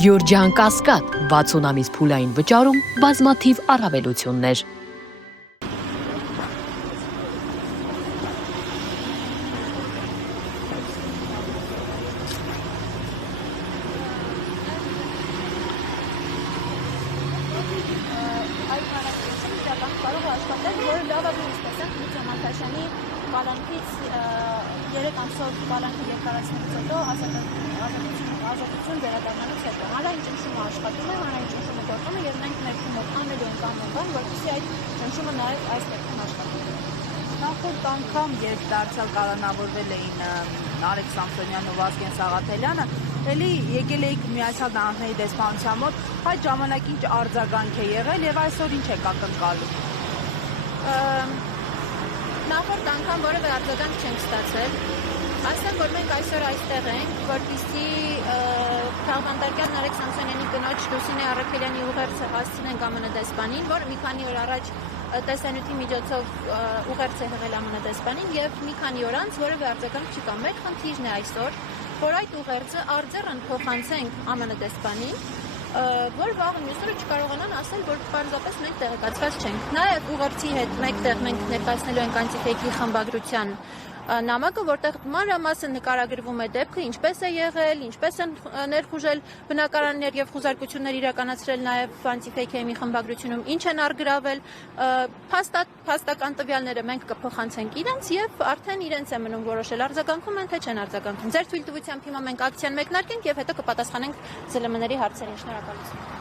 Գյորջյան Կասկադ 60 ամիս փուլային վճարում բազմաթիվ առավելություններ։ Կարող է աշխատել, որը լավագույնս տեսանք Լուծիա Մանտաշյանի բալանքից 3 ամսով բալանքի երկարացնելուց հետո ազատություն վերադառնալուց հետո։ Հանրային ճնշումը աշխատում է, հանրային ճնշումը գործում է, եւ մենք մեր թիմով անելու ենք ամեն բան, որպեսզի այդ ճնշումը նաեւ այս տեղում աշխատի։ Նախորդ անգամ, երբ դարձյալ կալանավորվել էին Արեգ Սամսոնյանն ու Վազգեն Սաղաթելյանը, էլի եկել էիք Միացյալ Նահանգների դեսպանության մոտ, այդ ժամանակ ինչ արձագանք է եղել եւ այսօր ինչ եք ակնկալում։ Նախորդ անգամ որևէ արձագանք չենք ստացել։ Ասեմ, որ մենք այսօր այստեղ ենք, որպեսզի քաղաքանդարկյալ Արեգ Սամսոնյանի կնոջ Լուսինե Առաքելյանի ուղերձը հասցնենք ԱՄՆ դեսպանին, որը մի քանի օր առաջ տեսանյութի միջոցով ուղերձ է հղել ԱՄՆ դեսպանին եւ մի քանի օր անց որևէ արձագանք չկա։ Մեր խնդիրն է այսօր, որ այդ ուղերձը արձեռն փոխանցենք ԱՄՆ դեսպանին, որ վաղը մյուսները չկարողանան ասել, որ պարզապես մենք տեղեկացված չենք։ Նաև ուղերձի հետ մեկտեղ մենք ներկայացնելու ենք անտիֆեյքի խմբագրության նամակը, որտեղ մանրամասն նկարագրվում է դեպքը, ինչպես է եղել, ինչպես են ներխուժել բնակարաններ եւ խուզարկություններ իրականացրել նաև անտիֆեյքի խմբագրությունում, ինչ են առգրավել, փաստական տվյալները մենք կփոխանցենք իրենց եւ արդեն իրենց է մնում որոշել արձագանքում են թե չեն արձագանքում։ Ձեր թույլտվությամբ հիմա մենք ակցիան մեկնարկենք եւ հետո կպատասխանենք ԶԼՄ-ների հարցերին։ Շնորհակալություն։